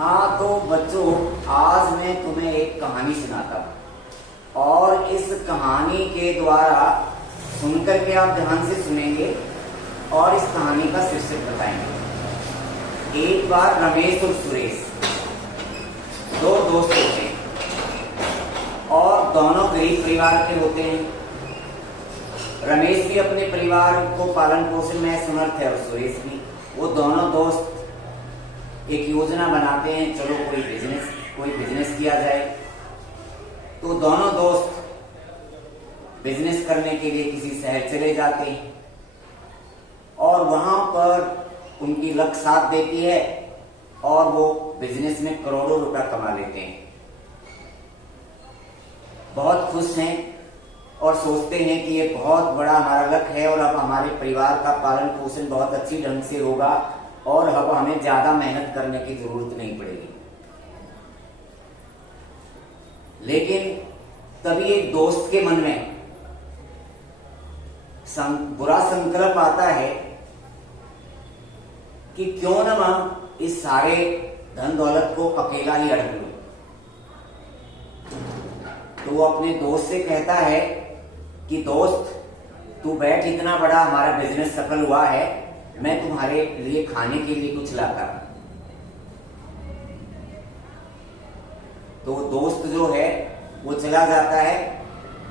हाँ तो बच्चों, आज मैं तुम्हें एक कहानी सुनाता हूँ और इस कहानी के द्वारा सुनकर के आप ध्यान से सुनेंगे और इस कहानी का शीर्षक बताएंगे। एक बार रमेश और सुरेश दो दोस्त होते हैं और दोनों गरीब परिवार के होते हैं। रमेश भी अपने परिवार को पालन पोषण में समर्थ है और सुरेश भी। वो दोनों दोस्त एक योजना बनाते हैं, चलो कोई बिजनेस किया जाए। तो दोनों दोस्त बिजनेस करने के लिए किसी शहर चले जाते हैं और वहां पर उनकी लक साथ देती है और वो बिजनेस में करोड़ों रुपया कमा लेते हैं। बहुत खुश हैं और सोचते हैं कि ये बहुत बड़ा हमारा लक है और अब हमारे परिवार का पालन पोषण बहुत अच्छी ढंग से होगा और अब हमें ज्यादा मेहनत करने की जरूरत नहीं पड़ेगी। लेकिन तभी एक दोस्त के मन में बुरा संकल्प आता है कि क्यों ना मैं इस सारे धन दौलत को अकेला ही अड़क लूं। तो वो अपने दोस्त से कहता है कि दोस्त, तू बैठ, इतना बड़ा हमारा बिजनेस सफल हुआ है, मैं तुम्हारे लिए खाने के लिए कुछ लाता। तो दोस्त जो है वो चला जाता है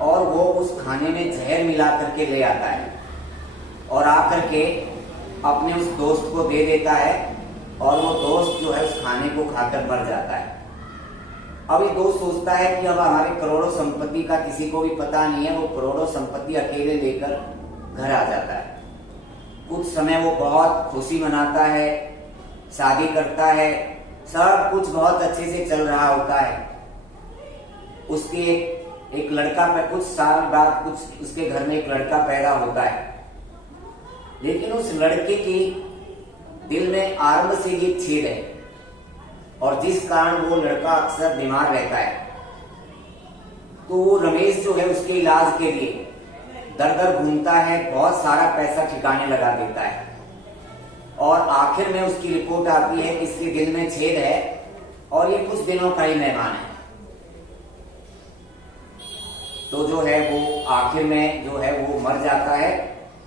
और वो उस खाने में जहर मिला करके ले आता है और आकर के अपने उस दोस्त को दे देता है और वो दोस्त जो है उस खाने को खाकर मर जाता है। अब ये दोस्त सोचता है कि अब हमारे करोड़ों संपत्ति का किसी को भी पता नहीं है। वो करोड़ों संपत्ति अकेले लेकर घर आ जाता है। कुछ समय वो बहुत खुशी मनाता है, शादी करता है, सब कुछ बहुत अच्छे से चल रहा होता है। उसके एक लड़का पे कुछ साल बाद कुछ उसके घर में एक लड़का पैदा होता है। लेकिन उस लड़के की दिल में आरंभ से ये छेद है और जिस कारण वो लड़का अक्सर बीमार रहता है। तो वो रमेश जो है उसके इलाज के लिए दर दर घूमता है, बहुत सारा पैसा ठिकाने लगा देता है और आखिर में उसकी रिपोर्ट आती है कि इसके दिल में छेद है और ये कुछ दिनों का ही मेहमान है। तो जो है वो आखिर में जो है वो मर जाता है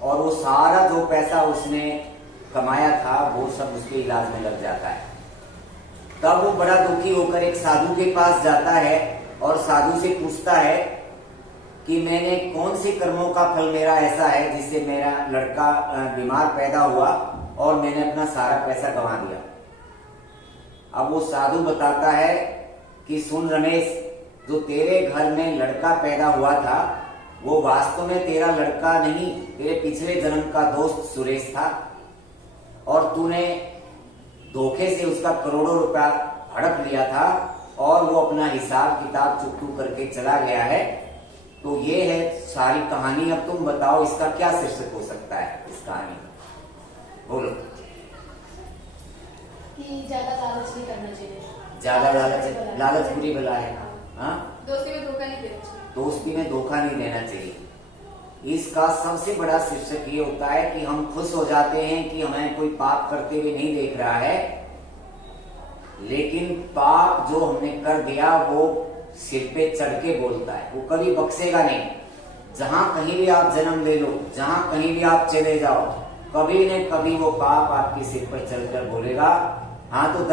और वो सारा जो पैसा उसने कमाया था वो सब उसके इलाज में लग जाता है। तब वो बड़ा दुखी होकर एक साधु के पास जाता है और साधु से पूछता है कि मैंने कौन से कर्मों का फल मेरा ऐसा है जिससे मेरा लड़का बीमार पैदा हुआ और मैंने अपना सारा पैसा गंवा दिया। अब वो साधु बताता है कि सुन रमेश, जो तेरे घर में लड़का पैदा हुआ था वो वास्तव में तेरा लड़का नहीं, तेरे पिछले जन्म का दोस्त सुरेश था और तूने धोखे से उसका करोड़ों रुपया हड़प लिया था और वो अपना हिसाब किताब चुकतू करके चला गया है। तो ये है सारी कहानी। अब तुम बताओ इसका क्या शीर्षक हो सकता है इस कहानी का? बोलो। कि ज्यादा लालच नहीं करना चाहिए। ज्यादा लालच बुरी बला है। हाँ, दोस्ती में धोखा नहीं देना चाहिए। दोस्ती में धोखा नहीं देना चाहिए। इसका सबसे बड़ा शीर्षक ये होता है कि हम खुश हो जाते हैं कि हमें कोई पाप करते हुए नहीं देख रहा है, लेकिन पाप जो हमने कर दिया वो सिर पे चढ़ के बोलता है, वो कभी बख्शेगा नहीं। जहां कहीं भी आप जन्म ले लो, जहां कहीं भी आप चले जाओ, कभी न कभी वो पाप आपके सिर पर चढ़कर बोलेगा। हाँ तो